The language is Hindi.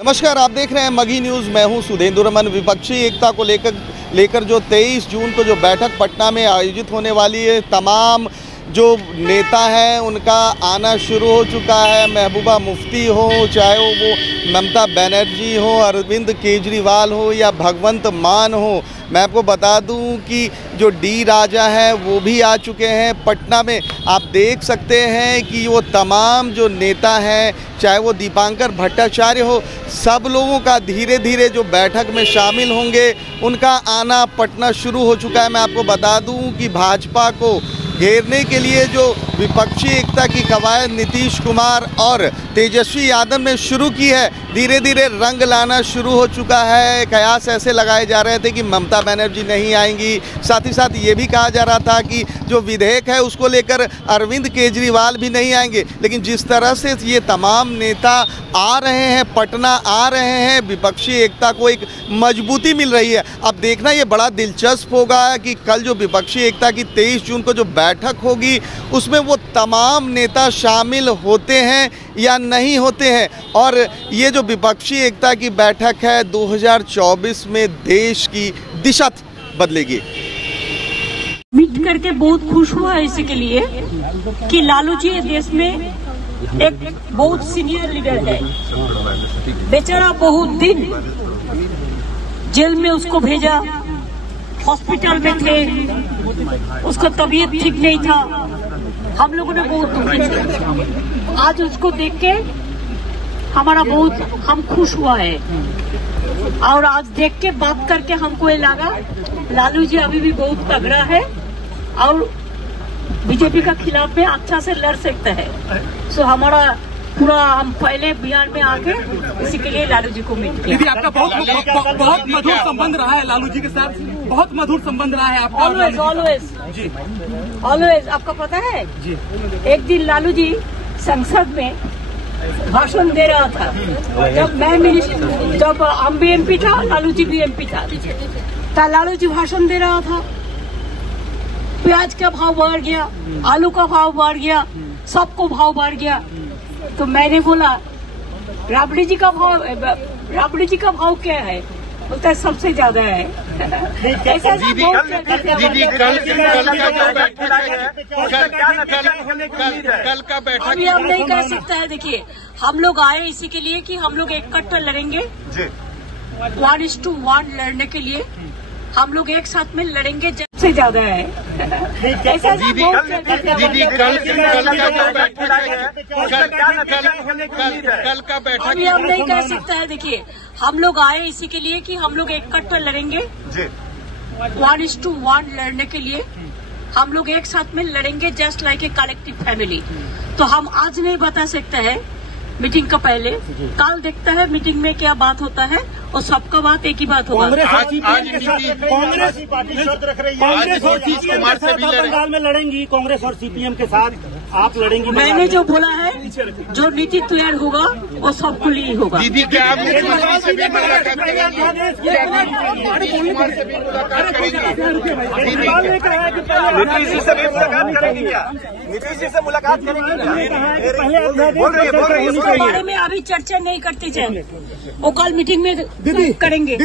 नमस्कार, आप देख रहे हैं मगही न्यूज़। मैं हूं सुधेंद्र रमन। विपक्षी एकता को लेकर जो 23 जून को जो बैठक पटना में आयोजित होने वाली है, तमाम जो नेता हैं उनका आना शुरू हो चुका है। महबूबा मुफ्ती हो, चाहे वो ममता बनर्जी हो, अरविंद केजरीवाल हो या भगवंत मान हो। मैं आपको बता दूं कि जो डी राजा है वो भी आ चुके हैं पटना में। आप देख सकते हैं कि वो तमाम जो नेता हैं, चाहे वो दीपांकर भट्टाचार्य हो, सब लोगों का धीरे धीरे जो बैठक में शामिल होंगे उनका आना पटना शुरू हो चुका है। मैं आपको बता दूं कि भाजपा को घेरने के लिए जो विपक्षी एकता की कवायद नीतीश कुमार और तेजस्वी यादव ने शुरू की है, धीरे धीरे रंग लाना शुरू हो चुका है। कयास ऐसे लगाए जा रहे थे कि ममता बनर्जी नहीं आएंगी। साथ ही साथ ये भी कहा जा रहा था कि जो विधेयक है उसको लेकर अरविंद केजरीवाल भी नहीं आएंगे। लेकिन जिस तरह से ये तमाम नेता आ रहे हैं, पटना आ रहे हैं, विपक्षी एकता को एक मजबूती मिल रही है। अब देखना ये बड़ा दिलचस्प होगा कि कल जो विपक्षी एकता की 23 जून को जो बैठक होगी उसमें वो तमाम नेता शामिल होते हैं या नहीं होते हैं। और ये जो विपक्षी एकता की बैठक है 2024 में देश की दिशा बदलेगी। मीट करके बहुत खुश हुआ है इसी के लिए कि लालू जी देश में एक बहुत सीनियर लीडर है। बेचारा बहुत दिन जेल में उसको भेजा, हॉस्पिटल में थे, उसका तबीयत ठीक नहीं था। हम लोगों ने बहुत दुखी थे। आज उसको देख के हम खुश हुआ है। और आज देख के बात करके हमको ये लगा लालू जी अभी भी बहुत तगड़ा है और बीजेपी का खिलाफ में अच्छा से लड़ सकता है। सो हमारा पूरा हम पहले बिहार में आके इसी के लिए लालू जी को मीट किया। दीदी, आपका बहुत मधुर संबंध रहा है लालू जी के साथ, बहुत मधुर संबंध रहा है आपका। ऑलवेज आपका पता है जी। एक दिन लालू जी संसद में भाषण दे रहा था, जब हम भी एमपी था, लालू जी भी एमपी था। लालू जी भाषण दे रहा था, प्याज का भाव बढ़ गया, आलू का भाव बढ़ गया, सबको भाव बढ़ गया। तो मैंने बोला राबड़ी जी का भाव क्या है? बोलता है सबसे ज्यादा है। कल का बैठक अभी हम नहीं कर सकता है। देखिए, हम लोग आए इसी के लिए कि हम लोग इकट्ठा लड़ेंगे 1:1 लड़ने के लिए। हम लोग एक साथ में लड़ेंगे, सबसे ज्यादा है। कल का बैठक अभी हम नहीं कर सकता है। देखिए, हम लोग आए इसी के लिए कि हम लोग इकट्ठा लड़ेंगे 1:1 लड़ने के लिए। हम लोग एक साथ में लड़ेंगे just like a collective family. तो हम आज नहीं बता सकते हैं मीटिंग का पहले, कल देखता है मीटिंग में क्या बात होता है और सबका बात एक ही बात होगा। कांग्रेस बंगाल में लड़ेंगी, कांग्रेस और सीपीएम के साथ आप लड़ेंगी। मैंने जो बोला है, जो नीति तैयार होगा वो सबको लिए होगा। दीदी, क्या आप नीतीश जी से मुलाकात करेंगे? बारे में अभी चर्चा नहीं करते चाहिए, वो कल मीटिंग में करेंगे।